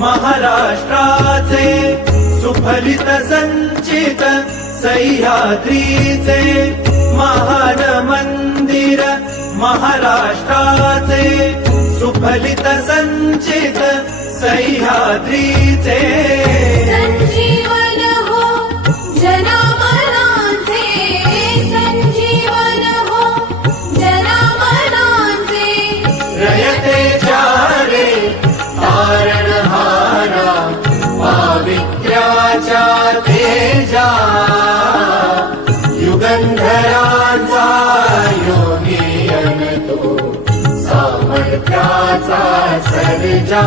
महाराष्ट्राचे सुफलित संचित सह्याद्रीचे महान मंदिर महाराष्ट्राचे सुफलित संचित सह्याद्रीचे संजीवन हो जनामनांचे संजीवन हो जनामनांचे रयतेच्या रे तारणहारा पावित्र्याच्या तेजा युगंधरांचा योगी अन तो सामर्थ्याचा सर्जा